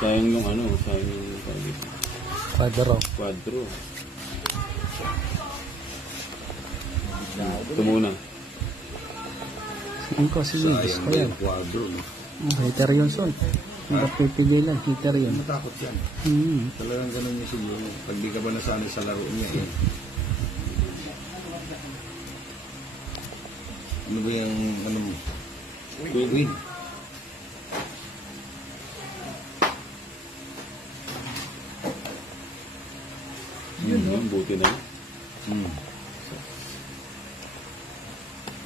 Sayang yung ano, sayang yung Quadro. quadro. Ito muna. Ang ko, sige, gusto ko yan. Quadro, no? Hater yun, son. Hindi ka pipigilan, hater yun. Matakot yan. Hmm. Talagang ganun niya siguro. Pag di ka ba nasanay sa laro niya, eh. Ano ba yung, ano mo? Win. Yun, buti na.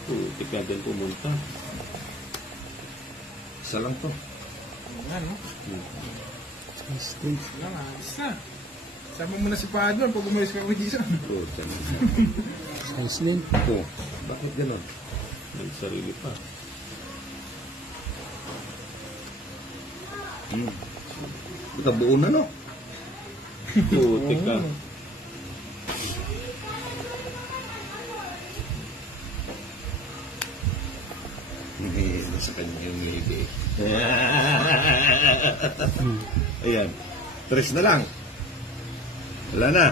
Buti ka din pumunta. Isa lang to. Ano? Testing. Isa. Sama mo na si Padman pag umalis ka kay Jason. Oh, tiyan. Size din. Oh, bakit ganun? May sarili pa. Ito buo na, no? Buti ka. Hindi, nasa kanya yung maybe. Ayan. 3 na lang. Wala na.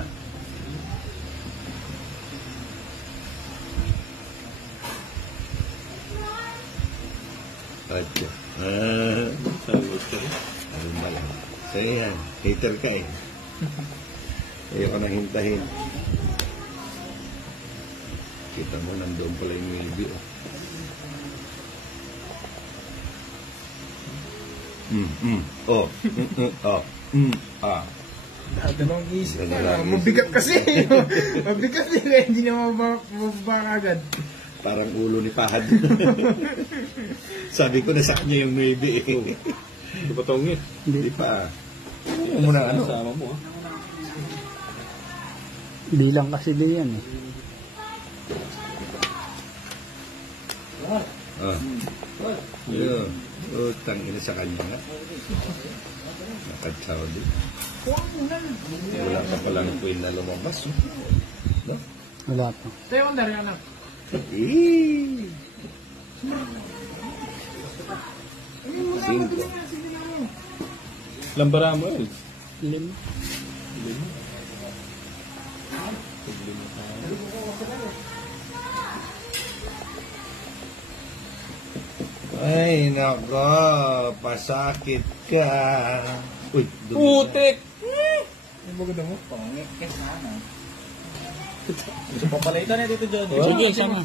Ato. Salut ka rin. Ano ba lang? Sa'yo yan. Hater ka eh. Ayoko nang hintahin. Kita mo, nandoon pala yung maybe. Oh. Dalawang isip Ganun na. lang. Mabigat kasi. Mabigat kasi. Hindi na mababa agad. Parang ulo ni Pahad. Sabi ko na sa kanya yung maybe eh. Hindi pa tongit. Hindi pa. Muna ano? Sama mo, ah. Di lang kasi din yan eh. Yun. Utang ina sa kanya nga. Nakatsaw din. Wala pa palang queen na lumabas. No? Wala pa. Tayo ang dari anak. Eh. 5. Lambara mo, eh. 5. Ay, nako. Pasakit ka. Uy, Putik! Ang bagay mo. Pangikit na ano. Gusto pa pala ito na dito, John. Sige, sama.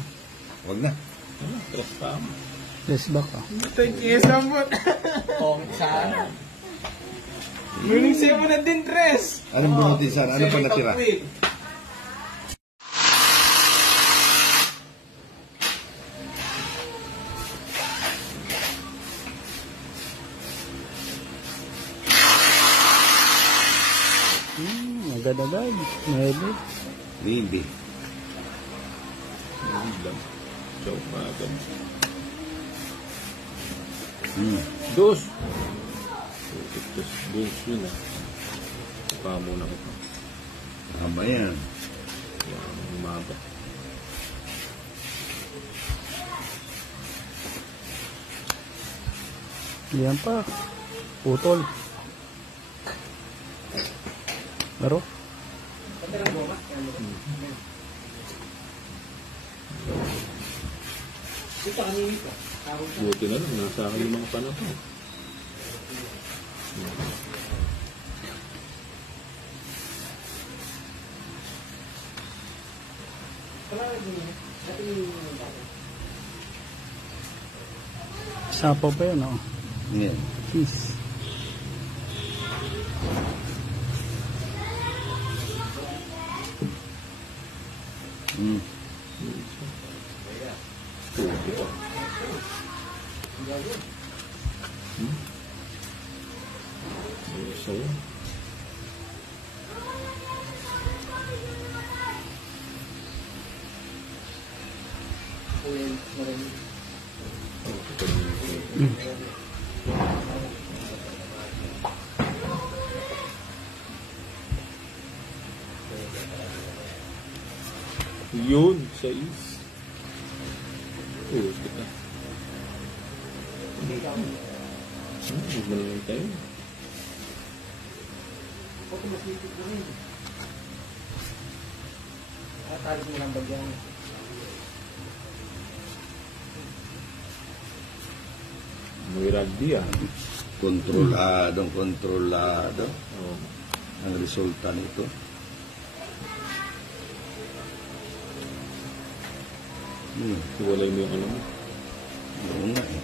Wag na. Tres pa mo. Let's back ah. Ito yung kisambot. Tong sana. Muling siya mo na din, Tres. Anong bunutin sana? Ano pa natira? Agad-agad. Maybe. Maybe. Hindi lang. Joke pa agad. Dos. Putik, dos yun, ah. Pa muna ko pa. Haba yan. Umaba. Yan pa. Putol. Laro. Buti na lang, nasa akin yung mga panahon. Sapo pa yun, oh. Yan. Peace. So, yun, 6. Oh, kita. Huwag mo lang tayo. Tarik mo lang bagyan. May rugby ah. Kontrolado Oo. ang resulta nito. Iwalay mo yung ano mo. Oo nga eh.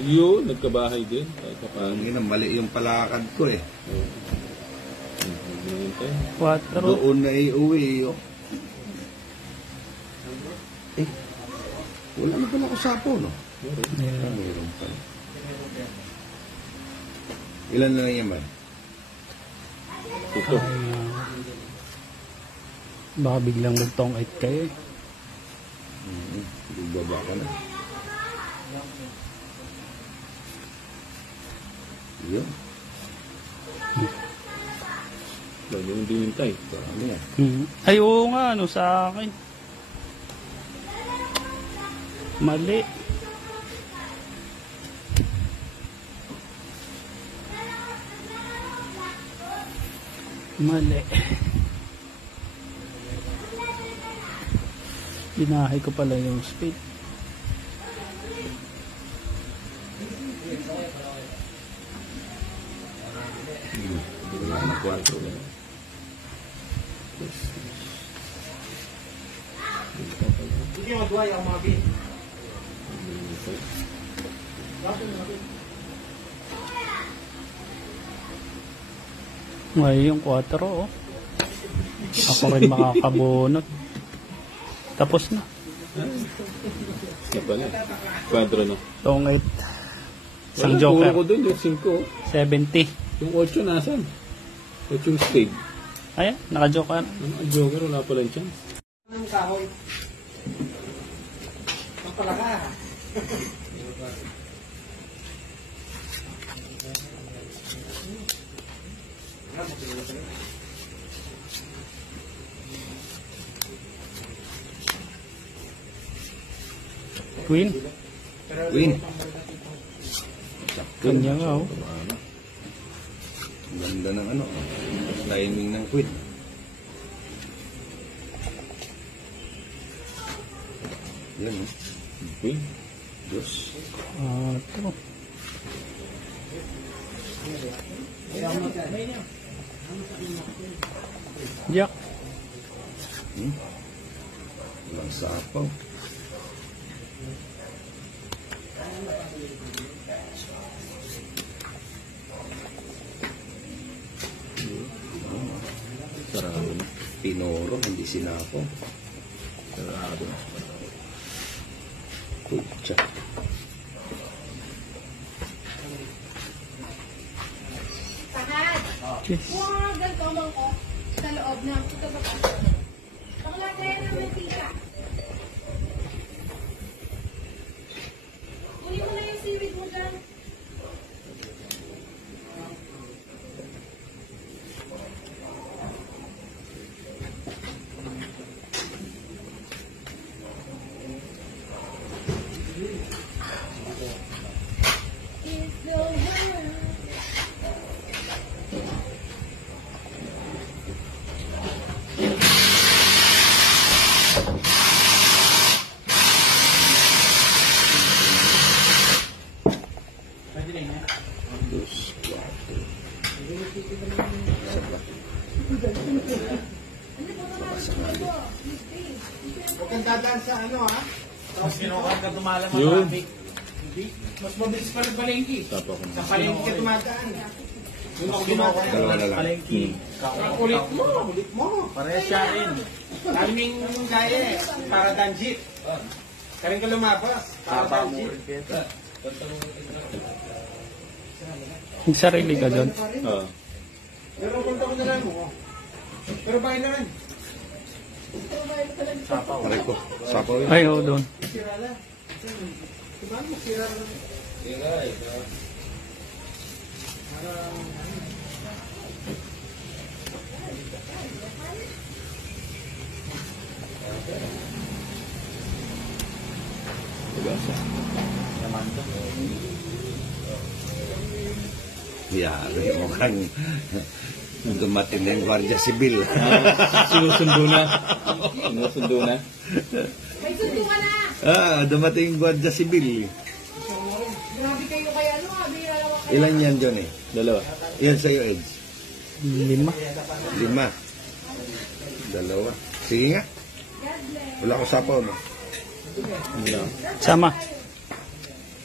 Yun, nagkabahay din. Kahit pa paano. Ang ina, mali yung palakad ko eh. Oo. Huwag mo lang tayo. 4. Doon na iuwi oh. Eh, wala na pala ako sapo, no? Meron. Meron pala. Ilan na lang yan ba? Ito. Baka biglang magtong 8 kayo eh. Baba ka na. Yun. Lalo yung dinintay. Ano yan? Ay, oo nga, ano sa akin. Mali. Mali. Binahay ko pala yung speed. Wala na kwarto. Hindi mo duwa yung mga bin. Ngayon yung 4, oh. Ako rin makakabunot. Tapos na. Isa pala. Kwadro na. Tong 8. Isang Wala, joker. puro ko dun, yung 5. 70. Yung 8 nasan? 8 yung spade. Ayan, naka-joker. Ang joker, wala pala yung chance. Anong kahoy? Ang palaka. Queen. Win. Kanya nga, oh. Ganda ng ano. Timing ng queen. Yan oh. Queen. Diyos. Ito. Jack. Walang sapaw. Sarado na. Pinoro, hindi sinapaw. Sarado na. Pucha. Yes. Mga ganito ko sa loob na. Ito ba pa? Pakalagay ng mantika. Kunin mo na yung seaweed mo dyan. It's the world. Dos, cuatro. Huwag kang dadaan sa ano ha. Tapos kinukuha ka tumalang Yun. traffic. Hindi. Mas mabilis pa ng palengke. Tapa ko Sa na. palengke ka tumadaan. Yung ako dumadaan. Dalawa na lang. Palengki. Ang ulit mo. Ulit mo. Parehas siya rin. Timing yung gaya eh. Para dan jeep. Karin ka lumabas. Para Tapa dan mo jeep. rin kita. Yung sarili ka doon. Ah. Pero punta ko na lang mo. Pero bahay na rin. Aray ko. Sapaw yun. Ay, oo, doon. Sira na. Diba mo sira na? Pag-asa. Yari, mukhang dumating na yung Guardia Civil. Sinusundo na. Sinusundo na. May sundo ka na! Dumating yung Guardia Civil. Grabe kayo kaya ano, bihira lang kayo. Ilan yan, John eh? Dalawa. Ilan sa'yo, Eds? 5. 5. 2. Sige nga. Wala ko sapaw, no? Wala. Sama.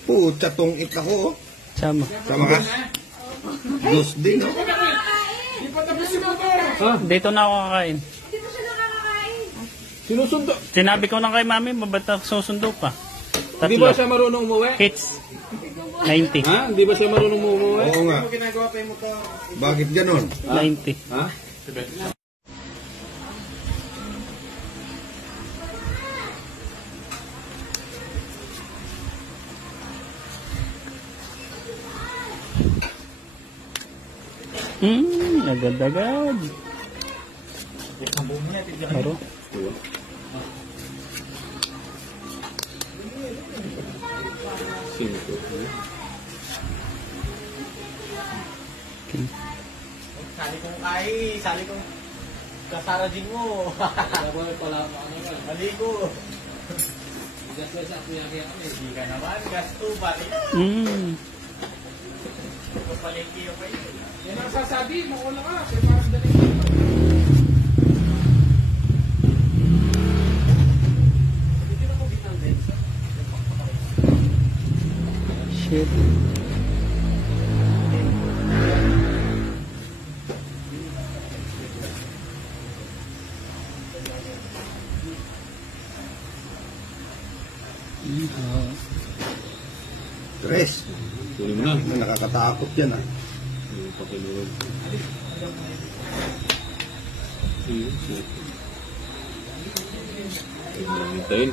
Pucha, tungit ako, oh. Sama. Sama ka? Dos din, no? Dito na ako kakain. Hindi mo siya nakakakain. Sinusundo. Sinabi ko na kay mami, maba't susundo pa. Hindi ba Tatlo. siya marunong umuwi? Hits. 90. Ha? Hindi ba siya marunong umuwi? Oo nga. Ginagawa pa yung motor. Bakit ganon? 90. Ha? Agad-agad. Aro. Sino to? Sali kong sali kong kasara din mo. Mali ko. Hindi ka naman, gasto, balik. Palengke yung kayo. Yan ang sasabi, makuha ka. Kaya parang daling Shit. Tres. Tuloy mo na. Nakakatakot yan, ah. Yung pakiluwag. Huwag mo lang hintayin.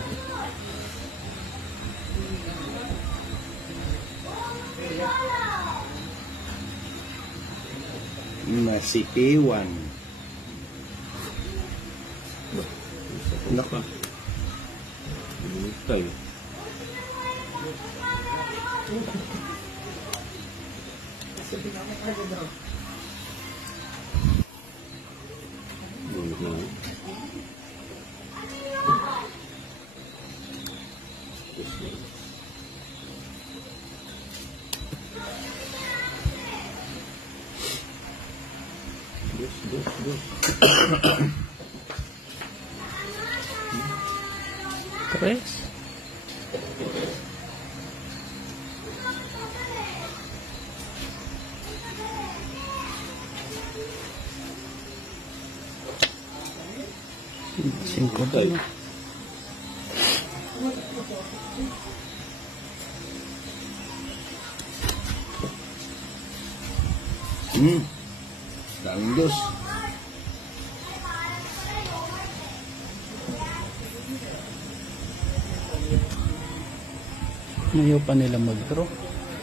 Masikiwan. Naka. Hintay. Bumit na. Tres. Cinco pa, no? Daming dos. Ayaw pa nila mag-draw.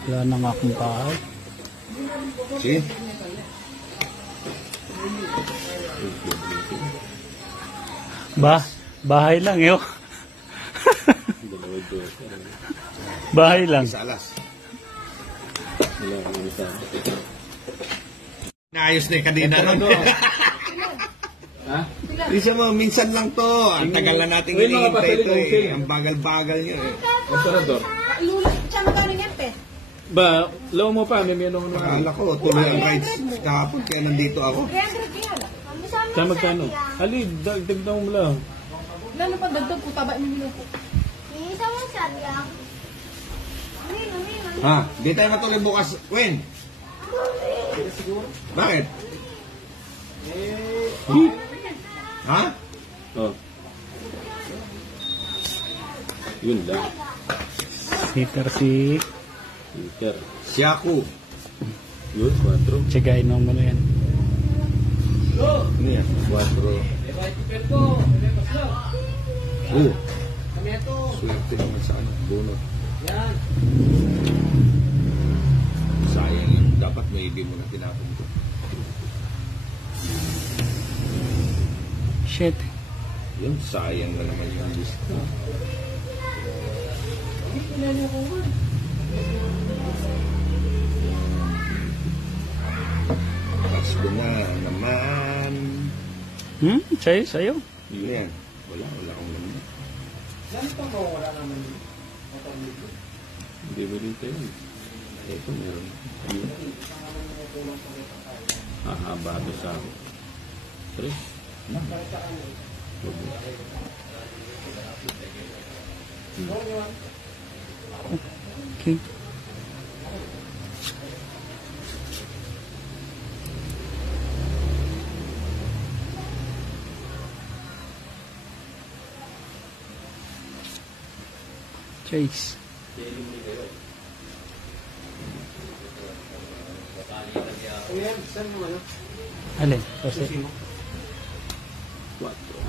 Wala na nga akong bahay. Sige. Bahay lang, yo. Bahay lang. Sa alas. Wala akong isa. Naayos na yung kanina nun. Ha? Lisa mo, minsan lang to. Ang tagal na natin Uy, mga hinihintay ito pasaling, eh. Ang bagal-bagal nyo eh. Konsorador. Lulat siya magkano yan, pe? Ba, law mo pa, may meron na. Akala ko, tuloy ang rides kahapon kaya nandito ako. 300 yan. Sa magkano? Ali, dagdag mo lang. Lalo pa dagdag po, taba yung minupo. Ha? Di tayo matuloy bukas. When? Bakit? Ha? Oh. Yun lang. Sitter si... Peter. Siyaku. Yun, 4. Tsagain mo muna yan. Ano yan? 4. Oh. Swerte naman sa ano. Bunot. Sayang yun. Dapat may ibig mo na tinapon ko. Shit. Yun, sayang na naman yung list. Pasko na naman. Sa'yo, sa'yo. Ano yan? Wala akong laman. Hindi mo rin tayo. Ito meron. Hahaba ito sa ako. Tres. Okay. Chase. Ayan, saan mo ano? Alin? Kasi, Quatro.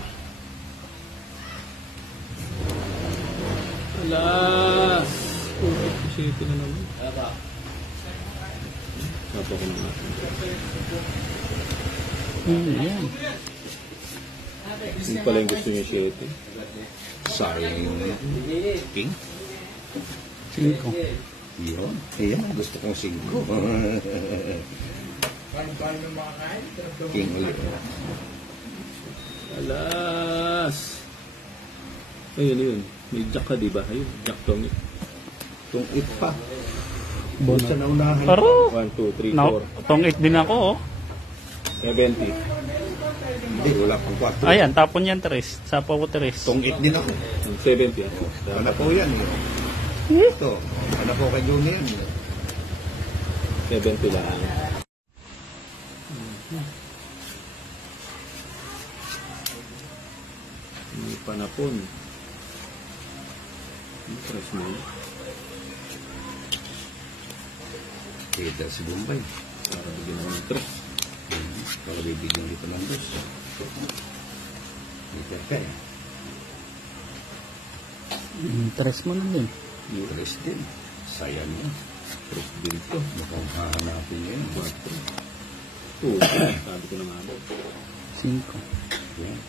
Alas! Ito na naman. Sapo ko na natin. yan. Hindi pala yung gusto niya 7. Sayang yung king. 5. Yun. Ayan, gusto kong 5. King ulit. Alas! Ayun, yun. May jack ka, diba? Ayun, jack tong it. Itong it pa. Bonus. Sa naunahan. Paro! 1, 2, 3, No, 4. tong 8 din ako, oh. 70. Hindi, wala pang 4. Ayan, tapon yan, Tres. Sapo ko, Tres. Itong it din ako. 70 ako. Anak ko yan. Ito. Anak ko kay Juni yan. 70 lang. May panapon. Tres mo. Kita si Bombay. Para bigyan ako ng tres. Para bibigyan dito ng 2. Kita ka eh. Tres mo na din. Tres din. Sayang yan. Tres din to. Mukhang hahanapin niya yun. 4. Sabi ko na nga ba. 5. Yan.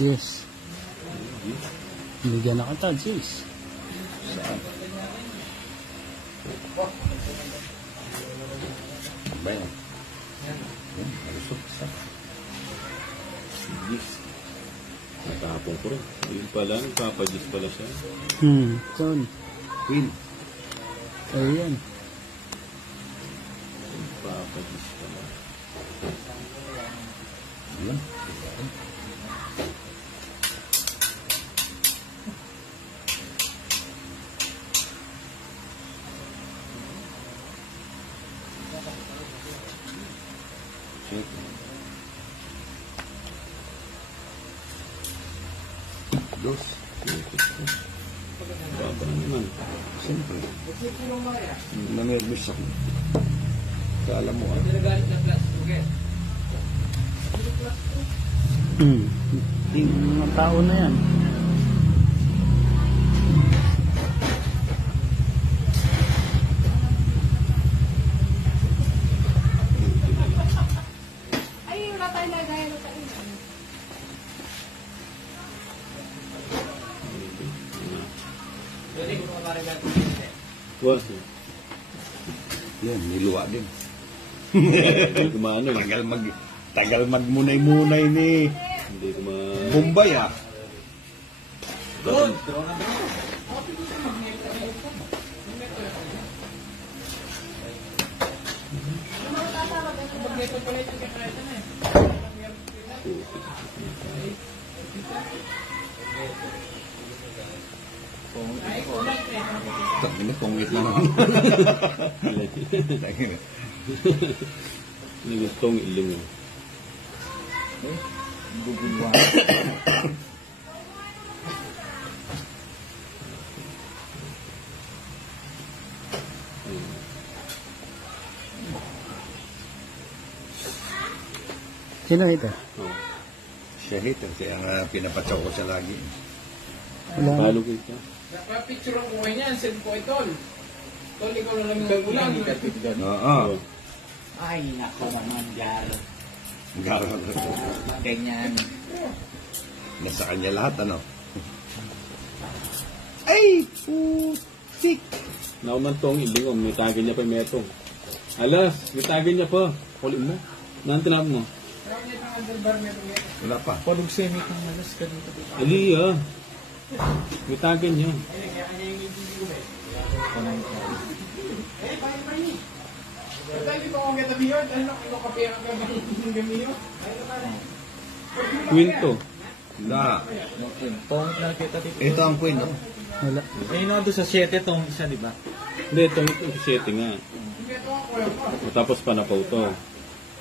Yes. Bigyan na kita, Jis. Saan? Ba yan? Yan. Malusok. Saan? Yes. Natapon ko rin. Yun pala, nagpapadis pala siya. Son. Queen. Ayan. Nagpapadis pala. Yan. Dos. Baba naman. Siyempre. Nanervous ako. Kala mo ah. Yung mga tao na yan. Ay, wala tayo lagay. Wala tayo. Wah. Yan, niluwa din. Gumano. Tagal magmunay-munay ni Hindi ko ma... Bombay ah. Tangina, pongit na naman. Tangina. Ini gustong ilong. Gugulwa. Sino ito? Oh. Siya hater, kaya nga pinapatsaw ko siya lagi. Wala. Talo ko ito. Napapicture ko ngayon yan, send ko ito. Tol, ikaw na lang yung ulan. Oo. Ay, nako naman, Gar. Garo. Ganyan. Nasa kanya lahat, ano? Ay! Putik! Naumantong, ilingom. May tagin niya pa yung metong. Alas, may tagin niya pa. Kulit mo. Nantinap mo. Wala pa. Palug semi kung malas ka dito. Ali, may tagin niya. Quinto. Na. Pong nakita dito. Ito ang queen, no? Wala. Eh, no, doon sa 7 tong isa, di ba? Hindi, itong 7 nga. Tapos panapaw to.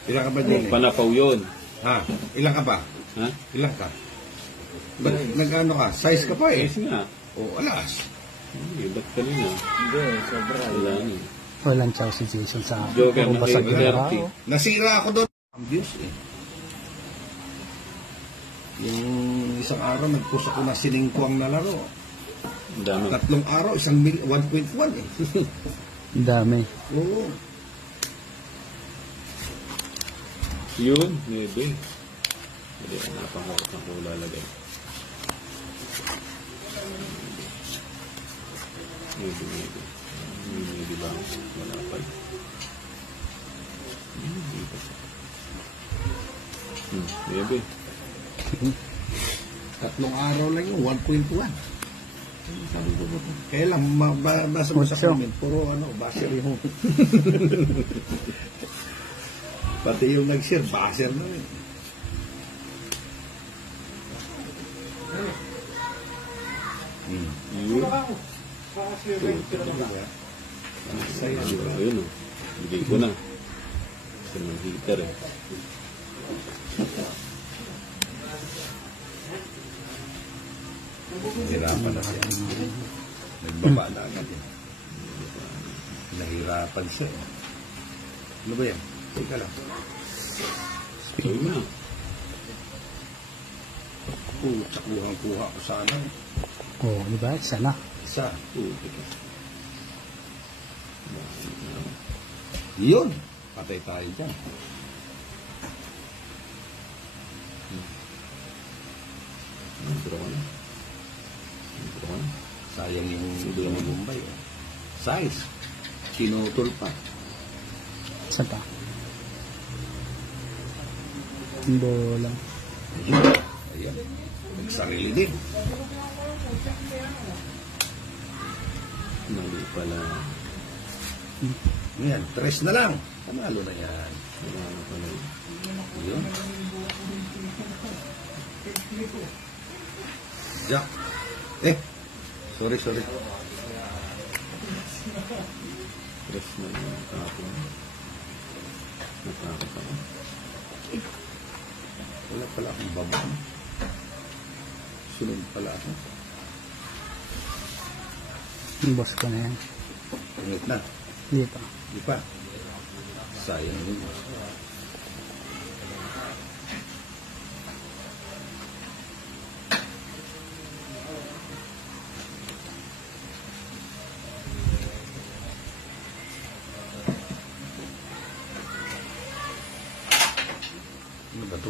Ilan ka ba din? Panapaw yun. Ha? Ilan ka ba? Ha? Ilan ka? Ba't nag-ano ka? Size ka pa eh. Yes nga. O, alas. Hindi, ba't kanina? Hindi, sobra. Wala na. Walang chow si Jason sa akin. Joker Puro na basag kay na Bertie. tao. Nasira ako doon. Ambiyos eh. Yung isang araw, nagpuso ko na siningko ang nalaro. Ang dami. 3 araw, 1.1 eh. Ang dami. Oo. Yun, maybe. Hindi, napakakot na ko lalagay. Maybe. Maybe ba? Wala pa. Maybe. 3 araw lang yun, 1.1. Sabi ko ba? Kaya lang, basa mo sa Ocho. comment, puro basher yung... Pati yung nag-share, basher na rin. Yun. Ayun o. Bigay ko na. Ito ng heater eh. Nahirapan na siya. Nagbaba na agad eh. Nahirapan siya. Ano ba yan? Teka lang. Ayun na. Kuha ko sana. Oo, di ba? Isa na. Isa. Teka. Yun. Patay tayo dyan. Draw na. Draw na. Sayang yung Bombay. Size. Sinutol pa. Isa pa. Ang bola. Ayan. Nagsarili din. Mali pala. Yan. 3 na lang. Panalo na yan. Wala na pala. Yun. Jack. Sorry. Press na yung kapon. Natakot ako. Wala pala akong baba. Sunod pala ako. Yung boss ko na yan. Ingat na. Dito. Di pa. Sayang yun. Ano ba ito?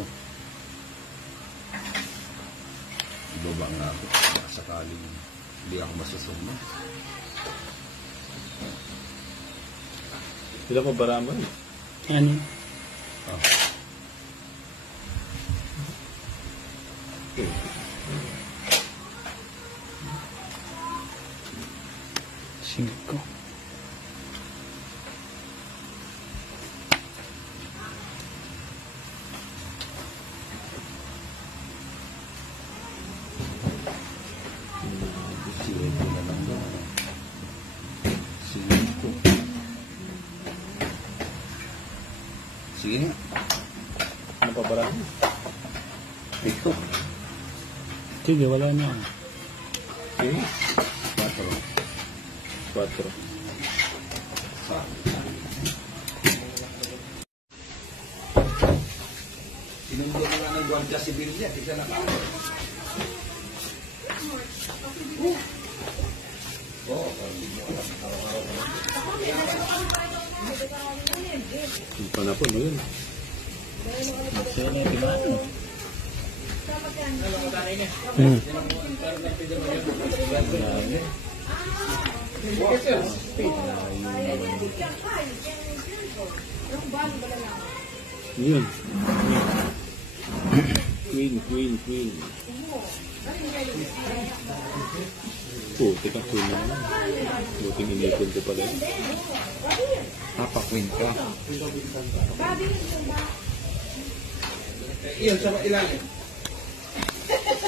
Ibaba nga ako. Baka sakaling hindi ako masasama. Sila pa barama eh. Yan yun. Ah. Cinco. Siyempre na lang ba? Siyempre. Sige nga. Ano pa barama? Ito. Sige, wala na. Eh? 4. 4. Sinundo na lang ng Guardia Civil niya. Tignan na ka. Yung panapon mo yun. Masaya na yung timano. Hmm. Yun. Queen. Puti ka queen na. Buting inipon ko pala. Papakwin ka. Iyon sa ilalim.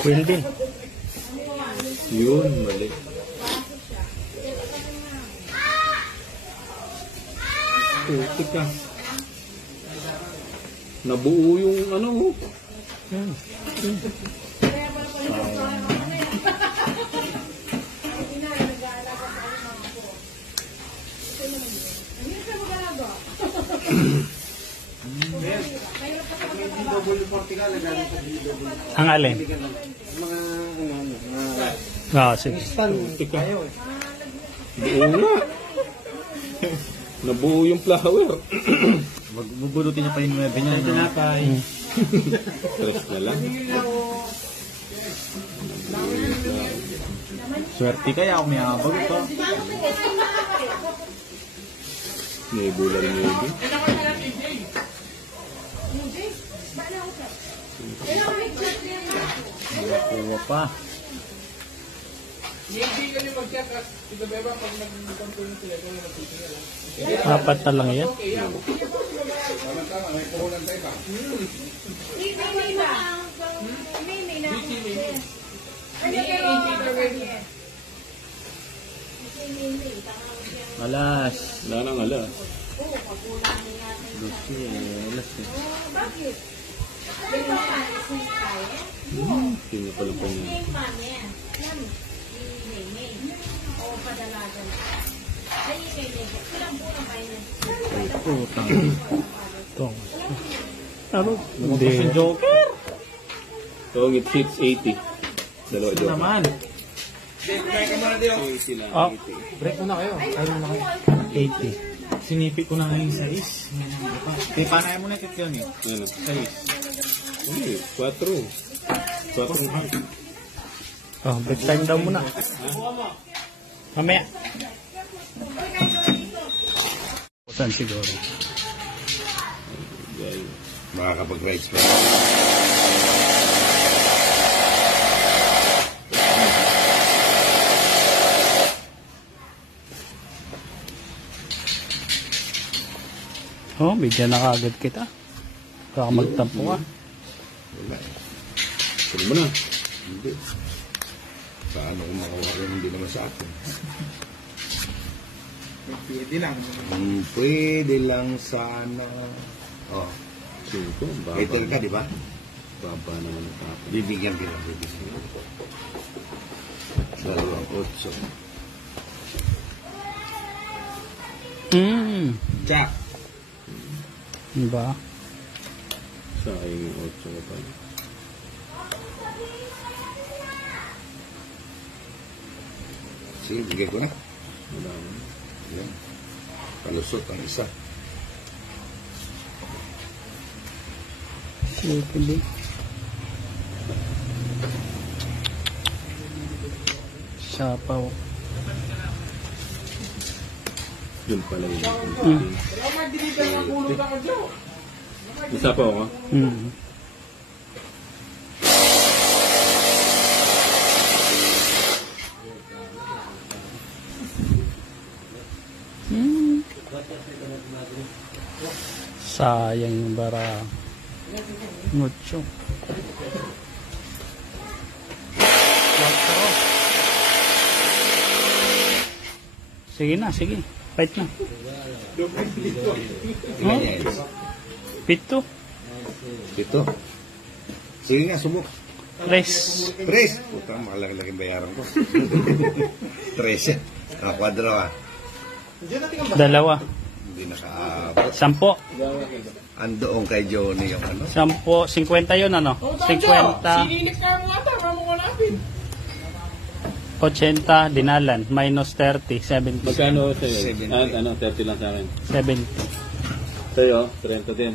Queen din. Yun, mali. Puti ka. Nabuo yung ano. Hmm. Double Portugal, nagaling sa Ang alin? Ah, sige. Puti ka. Buo nga. Nabuo yung flower. Bubunutin niya pa yung 9 niya. Tinapay. Stress na lang. Swerte kaya ako may habag ito. May bulan niyo yun. Kuha pa. Apat na lang yan. Alas. Wala nang alas. Lucy, alas eh. Bakit? Sino pala pa niya? Putang. Ito. Ano? Lumabas Hindi. yung Joker. So, it hits 80. Dalawa Ito joke. naman. 80 lang. Oh, Break muna kayo. Ayaw muna kayo. 80. Sinipit ko na ngayon sa is. Kaya panay mo na ito yun eh. Ano? Sa is. Uy, 4. 4. Oh, break time daw muna. Mamaya. Saan siguro? Makakapag-rides pa. Oh, bigyan na kagad kita. Baka magtampo ka. Wala eh. Tuloy mo na. Hindi. Paano kung makuha ko hindi naman sa akin? Pwede lang. Pwede lang sana. Oh, 5. Baba. hater ka, di ba? Baba naman ang tapos. Bibigyan kita. Bibigyan. 2-8. Hmm. Jack. Diba? Sayang yung 8 ko pa. Sige, bigay ko na. Wala naman. Yan. Kalusot ang isa. Sige din. Sapaw. Yun pala yun. Hmm. Isa pa ako. Hmm. Hmm. Sayang yung bara. Mucho. Sige na, sige. Fight na. Ilan niya yun? Pito. Ito. Sige nga, subok. Tres. Tres! Putang, makalaki-laking bayaran ko. 13. Ah, kwadro ah. Dalawa. Hindi nakaabot. 10. Andoon kay Johnny yung ano. 10. 50 yun ano? 50. Sininik ka mo ata, ramo ko napin. 80. Dinalan. Minus 30. 70. Magkano sa'yo? 70. Ano, 30 lang sa akin. 70. Sa'yo, 30 din.